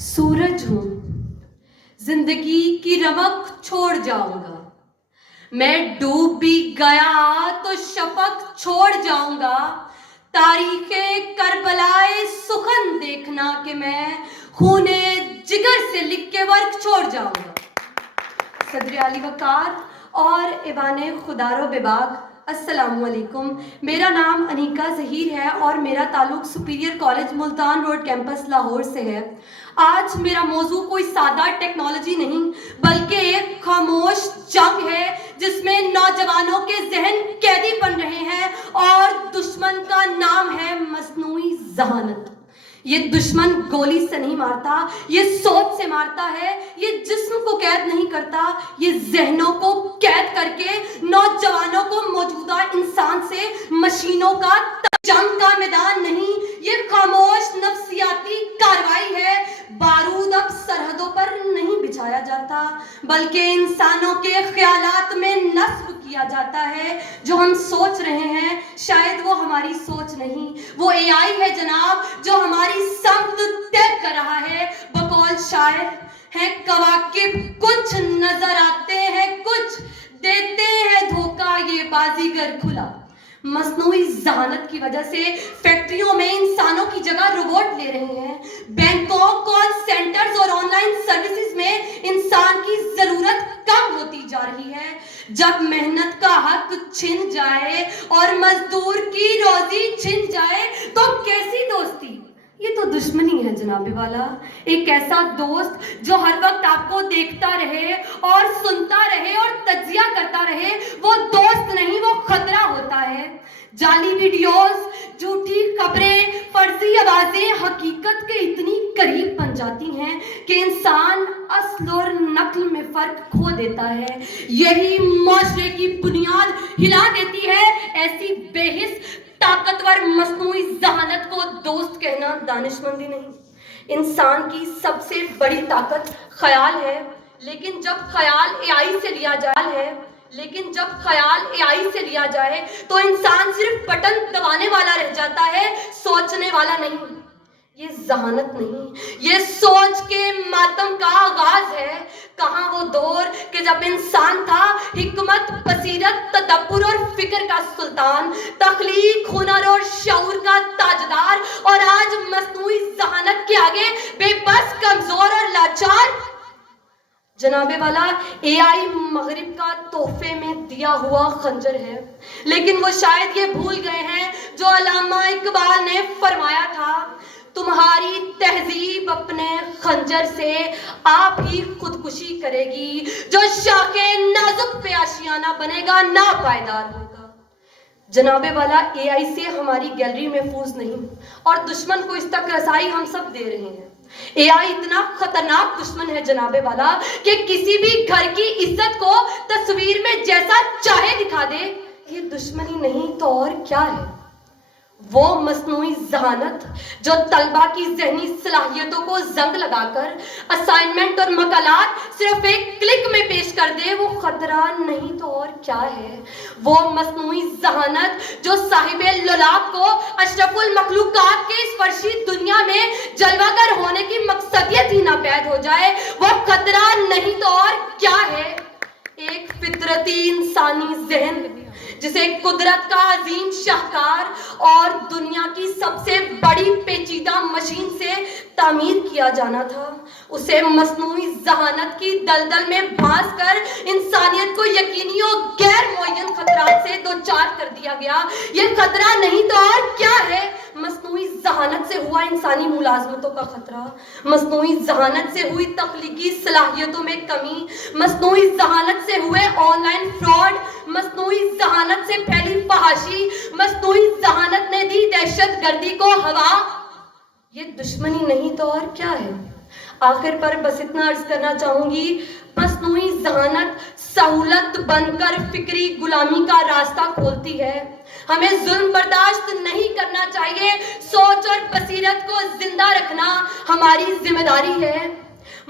सूरज हूं, जिंदगी की रमक छोड़ जाऊंगा। मैं डूब भी गया तो शफक छोड़ जाऊंगा। तारीखे करबलाए सुखन देखना कि मैं खूने जिगर से लिख के वर्क छोड़ जाऊंगा। सदर अली वकार और इबान खुदारो बेबाग, अस्सलामुअलैकुम। मेरा नाम अनीका ज़हीर है और मेरा ताल्लुक़ superior college Multan road campus Lahore से है। आज मेरा मौजू कोई सादा टेक्नोलॉजी नहीं बल्कि एक खामोश जंग है जिसमें नौजवानों के जहन कैदी बन रहे हैं और दुश्मन का नाम है मस्नूई ज़हानत। ये दुश्मन गोली से नहीं मारता, ये सोच से मारता है। ये जिस्म को कैद नहीं करता, ये जहनों को कैद करके नौजवानों को मौजूदा इंसान से मशीनों का जंग का मैदान नहीं, ये खामोश नफ्सियाती कार्रवाई है। बारूद अब सरहदों पर नहीं बिछाया जाता बल्कि इंसानों के ख्यालात में नस्ब किया जाता है। जो हम सोच रहे हैं शायद वो हमारी सोच नहीं, वो एआई है जनाब जो हमारी समत तय कर रहा है। बकौल शायर है कवाकिब कुछ नजर आते हैं, कुछ देते हैं धोखा ये बाजीगर खुला। मस्नूई ज़हानत की वजह से फैक्ट्रियों में इंसानों की जगह रोबोट ले रहे हैं। बैंकों, कॉल सेंटर्स और ऑनलाइन सर्विसेज में इंसान की जरूरत कम होती जा रही है। जब मेहनत का हक छिन जाए और मजदूर की रोजी छिन जाए तो कैसी दोस्ती, ये तो दुश्मनी है जनाबे वाला। एक ऐसा दोस्त जो हर वक्त आपको देखता रहे और सुनता रहे और तज्जिया करता रहे, वो दोस्त नहीं, वो खतरा होता है। जाली वीडियोस, झूठी खबरें, फर्जी आवाजें हकीकत के इतनी करीब बन जाती हैं कि इंसान असल और नकल में फर्क खो देता है। यही माशरे की बुनियाद हिला देती है। ऐसी बेहिस ताकतवर मस्नूई ज़हानत को दोस्त कहना दानिशमंदी नहीं। इंसान की सबसे बड़ी ताकत ख्याल है, लेकिन जब ख्याल एआई से लिया जाए तो इंसान सिर्फ बटन दबाने वाला रह जाता है, सोचने वाला नहीं। ये ज़हानत नहीं, ये सोच के मातम का आगाज है। कहाँ वो दौर कि जब इंसान था हिकमत, बसीरत, तदब्बुर और फिक्र का सुल्तान, तख्लीक, हुनर और शऊर का ताजदार, और आज मस्नूई ज़हानत के आगे बेबस, कमजोर और लाचार। जनाबे वाला एआई मगरिब का तोहफे में दिया हुआ खंजर है, लेकिन वो शायद ये भूल गए हैं जो अल्लामा इकबाल ने फरमाया था, तुम्हारी तहजीब अपने खंजर से आप ही खुदकुशी करेगी। जो शाखे नाजुक पे आशियाना बनेगा ना पायदार होगा। जनाबे वाला एआई से हमारी गैलरी महफूज नहीं और दुश्मन को इस तक रसाई हम सब दे रहे हैं। एआई इतना खतरनाक दुश्मन है जनाबे वाला कि किसी भी घर की इज्जत को तस्वीर में जैसा चाहे दिखा दे। ये दुश्मनी नहीं तो और क्या है? वो मस्नूई ज़हानत जो तलबा की ज़हनी सलाहियतों को जंग लगाकर असाइनमेंट और मकालात सिर्फ एक क्लिक में पेश कर दे, वो खतरा नहीं तो और क्या है? वो मस्नूई ज़हानत जो साहिबे लुलाब को अशरफुल मखलूकात के इस फर्शी दुनिया में जलवागर होने की मकसदियत ही ना पैद हो जाए, वो खतरा नहीं तो और क्या है? एक फितरती इंसानी जहन जिसे कुदरत का अजीम शाहकार और दुनिया की सबसे बड़ी पेचीदा मशीन से तामीर किया जाना था, उसे मस्नूई ज़हानत की दलदल में भांस कर इंसानियत को यकीनी और गैर मुअय्यन खतरात से दो चार कर दिया गया। ये खतरा नहीं तो और क्या है? मस्नूई ज़हानत से हुआ इंसानी मुलाजमतों का खतरा, मस्नूई ज़हानत से हुई तख्लीकी सलाहियतों में कमी, मस्नूई ज़हानत से हुए ऑनलाइन फ्रॉड, मस्नूई ज़हानत से फैली फहाशी, मस्नूई ज़हानत ने दी दहशत गर्दी को हवा। ये दुश्मनी नहीं तो और क्या है? आखिर पर बस इतना अर्ज करना चाहूंगी, मस्नूई ज़हानत सहूलत बनकर फिक्री गुलामी का रास्ता खोलती है। हमें जुल्म बर्दाश्त नहीं करना चाहिए। सोच और बसीरत को जिंदा रखना हमारी जिम्मेदारी है।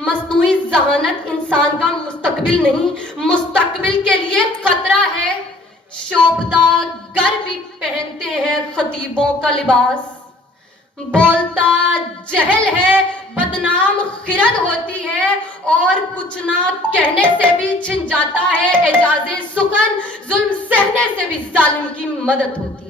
मस्नूई ज़हानत इंसान का मुस्तकबिल नहीं, मुस्तकबिल के लिए खतरा है। शोभदा गर भी पहनते हैं खतीबों का लिबास, बोलता जहल है बदनाम اور کچھ نہ کہنے سے بھی چھن جاتا ہے اعجاز سخن، ظلم سہنے سے بھی ظالم کی مدد ہوتی ہے.